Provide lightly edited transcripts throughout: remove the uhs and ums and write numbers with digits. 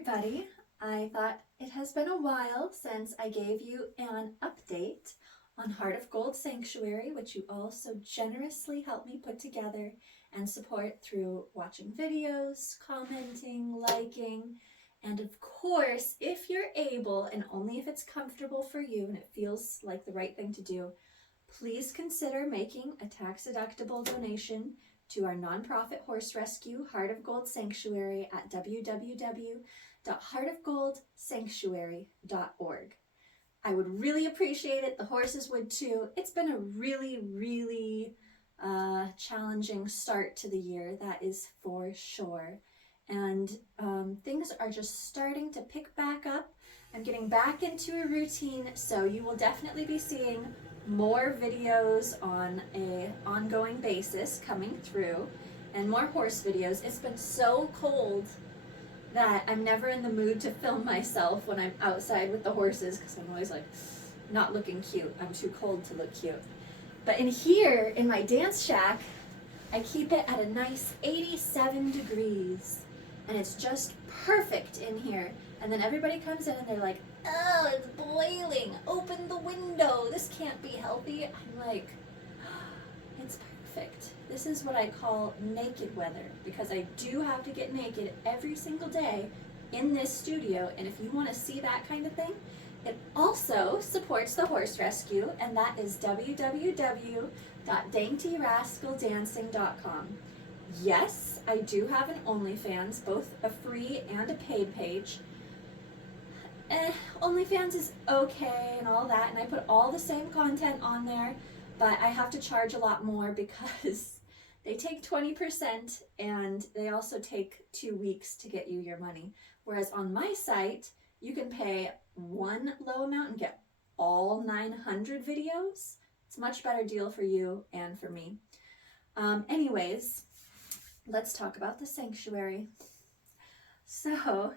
everybody. I thought it has been a while since I gave you an update on Heart of Gold Sanctuary, which you all so generously helped me put together and support through watching videos, commenting, liking, and of course, if you're able, and only if it's comfortable for you and it feels like the right thing to do, please consider making a tax-deductible donation to our nonprofit horse rescue, Heart of Gold Sanctuary, at www.heartofgoldsanctuary.org. I would really appreciate it. The horses would too. It's been a really challenging start to the year, that is for sure. And things are just starting to pick back up. I'm getting back into a routine, so you will definitely be seeing more videos on an ongoing basis coming through, and more horse videos. It's been so cold that I'm never in the mood to film myself when I'm outside with the horses because I'm always like not looking cute. I'm too cold to look cute. But in here, in my dance shack, I keep it at a nice 87 degrees, and it's just perfect in here. And then everybody comes in and they're like, oh, it's boiling, open the window, this can't be healthy. I'm like, it's perfect. This is what I call naked weather, because I do have to get naked every single day in this studio, and if you want to see that kind of thing, it also supports the horse rescue, and that is www.daintyrascaldancing.com. Yes, I do have an OnlyFans, both a free and a paid page. OnlyFans is okay and all that, and I put all the same content on there, but I have to charge a lot more because they take 20% and they also take 2 weeks to get you your money. Whereas on my site, you can pay one low amount and get all 900 videos. It's a much better deal for you and for me. Anyways, let's talk about the sanctuary. So,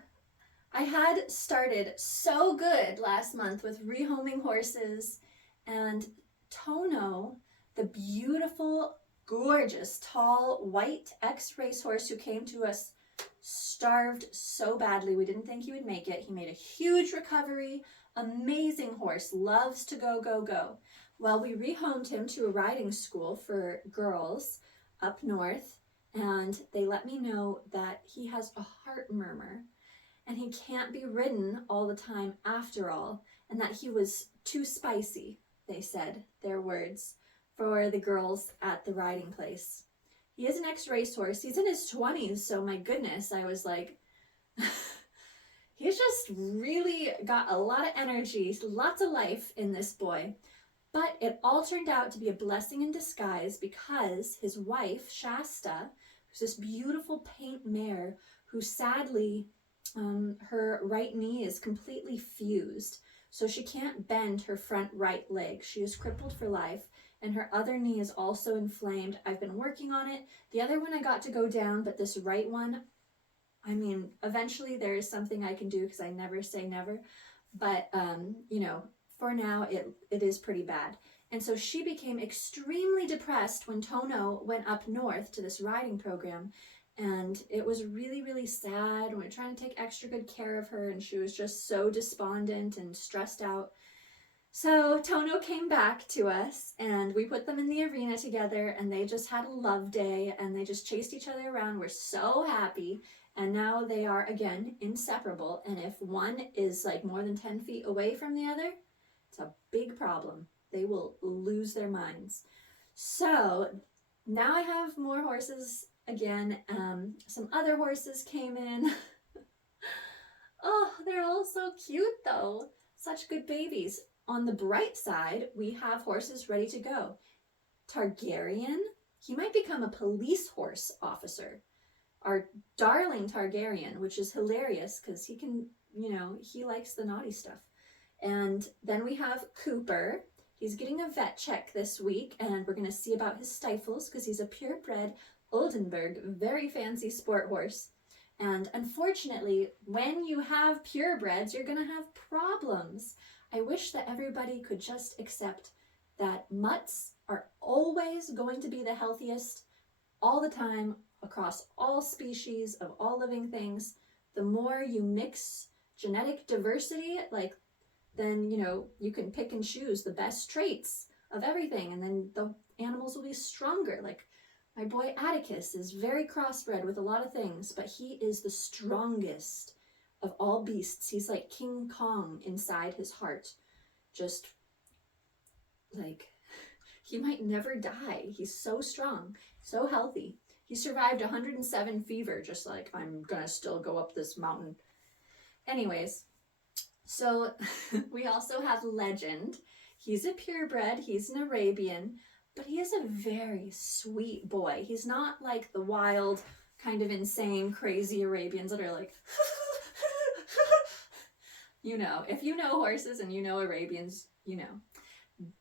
I had started so good last month with rehoming horses, and Tono, the beautiful, gorgeous, tall, white ex-racehorse who came to us, starved so badly. We didn't think he would make it. He made a huge recovery, amazing horse, loves to go, go, go. Well, we rehomed him to a riding school for girls up north, and they let me know that he has a heart murmur, and he can't be ridden all the time after all, and that he was too spicy, they said, their words, for the girls at the riding place. He is an ex-racehorse. He's in his 20s, so my goodness, I was like, he's just really got a lot of energy, lots of life in this boy. But it all turned out to be a blessing in disguise, because his wife, Shasta, who's this beautiful paint mare who sadly, her right knee is completely fused, so she can't bend her front right leg. She is crippled for life, and her other knee is also inflamed. I've been working on it. The other one I got to go down, but this right one, I mean, eventually there is something I can do, because I never say never, but you know, for now it is pretty bad. And so she became extremely depressed when Tono went up north to this riding program, and it was really sad. We were trying to take extra good care of her, and she was just so despondent and stressed out. So Tono came back to us, and we put them in the arena together, and they just had a love day, and they just chased each other around. We're so happy, and now they are again inseparable, and if one is like more than 10 feet away from the other, it's a big problem. They will lose their minds. So now I have more horses again. Some other horses came in. Oh, they're all so cute though. Such good babies. On the bright side, we have horses ready to go. Targaryen, he might become a police horse officer. Our darling Targaryen, which is hilarious because he can, you know, he likes the naughty stuff. And then we have Cooper. He's getting a vet check this week, and we're going to see about his stifles because he's a purebred Oldenburg, very fancy sport horse. And unfortunately, when you have purebreds, you're going to have problems. I wish that everybody could just accept that mutts are always going to be the healthiest all the time across all species of all living things. the more you mix genetic diversity, like, then, you know, you can pick and choose the best traits of everything, and then the animals will be stronger. Like, my boy Atticus is very crossbred with a lot of things, but he is the strongest of all beasts. He's like King Kong inside his heart. Just like, he might never die. He's so strong, so healthy. He survived 107 fever, just like, I'm gonna still go up this mountain. Anyways, so we also have Legend. He's a purebred, he's an Arabian, but he is a very sweet boy. He's not like the wild, kind of insane, crazy Arabians that are like, you know, if you know horses and you know Arabians, you know.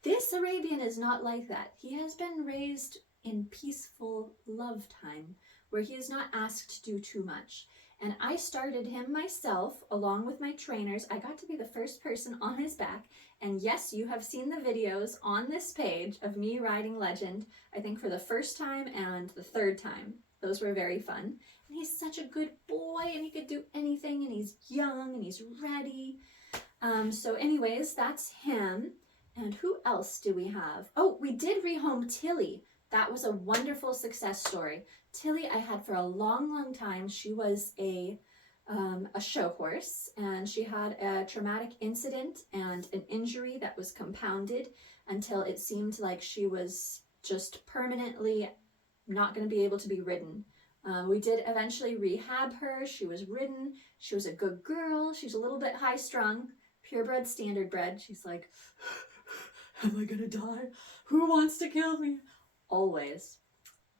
This Arabian is not like that. He has been raised in peaceful love time, where he is not asked to do too much. And I started him myself, along with my trainers. I got to be the first person on his back. And yes, you have seen the videos on this page of me riding Legend, I think for the first time and the third time. Those were very fun. And he's such a good boy, and he could do anything, and he's young, and he's ready. So anyways, that's him. And who else do we have? Oh, we did rehome Tilly. That was a wonderful success story. Tilly I had for a long, long time. She was a show horse, and she had a traumatic incident and an injury that was compounded until it seemed like she was just permanently not going to be able to be ridden. We did eventually rehab her. She was ridden. She was a good girl. She's a little bit high strung, purebred, standard bred. She's like, am I gonna die? Who wants to kill me? Always.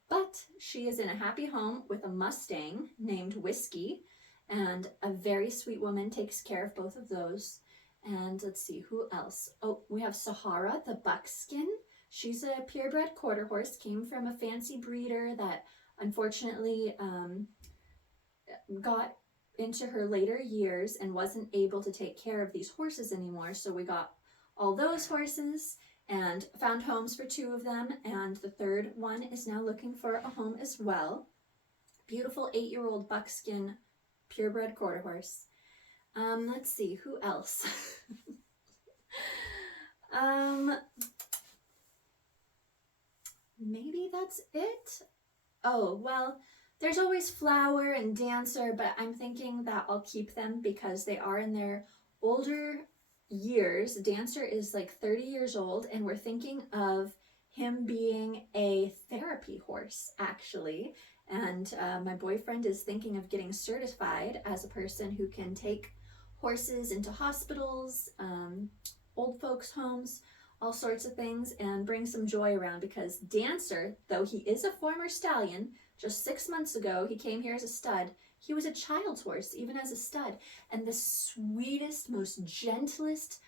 But she is in a happy home with a Mustang named Whiskey, and a very sweet woman takes care of both of those. And let's see, who else? Oh, we have Sahara, the buckskin. She's a purebred quarter horse, came from a fancy breeder that unfortunately got into her later years and wasn't able to take care of these horses anymore. So we got all those horses and found homes for 2 of them, and the third one is now looking for a home as well. Beautiful 8-year-old buckskin purebred quarter horse. Let's see, who else? Maybe that's it. Oh, well, there's always Flower and Dancer, but I'm thinking that I'll keep them because they are in their older years. Dancer is like 30 years old, and we're thinking of him being a therapy horse, actually. And my boyfriend is thinking of getting certified as a person who can take horses into hospitals, old folks' homes, all sorts of things, and bring some joy around, because Dancer, though he is a former stallion, just 6 months ago he came here as a stud. He was a child's horse, even as a stud, and the sweetest, most gentlest,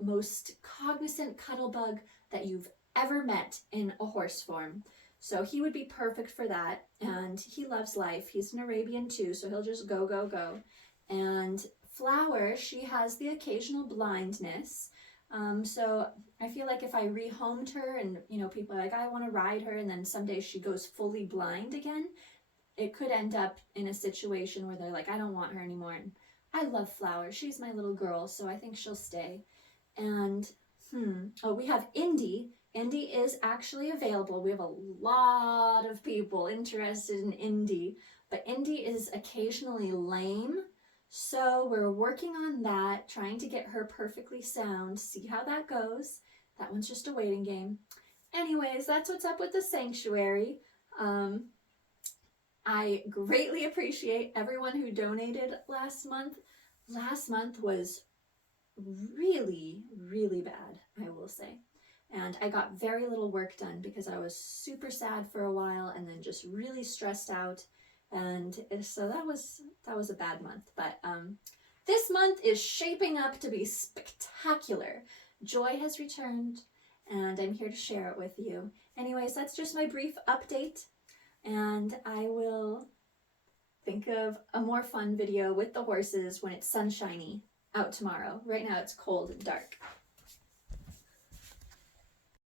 most cognizant cuddlebug that you've ever met in a horse form. So he would be perfect for that, and he loves life. He's an Arabian too, so he'll just go, go, go. And Flower, she has the occasional blindness. So I feel like if I rehomed her and, you know, people are like, I want to ride her, and then someday she goes fully blind again, it could end up in a situation where they're like, I don't want her anymore. And I love Flower. She's my little girl, so I think she'll stay. And, oh, we have Indy. Indy is actually available. We have a lot of people interested in Indy, but Indy is occasionally lame. So we're working on that, trying to get her perfectly sound, see how that goes. That one's just a waiting game. Anyways, that's what's up with the sanctuary. I greatly appreciate everyone who donated last month. Last month was really, really bad, I will say. And I got very little work done because I was super sad for a while and then just really stressed out. And so that was a bad month. But this month is shaping up to be spectacular. Joy has returned, and I'm here to share it with you. Anyways, that's just my brief update, and I will think of a more fun video with the horses when it's sunshiny out tomorrow. Right now it's cold and dark.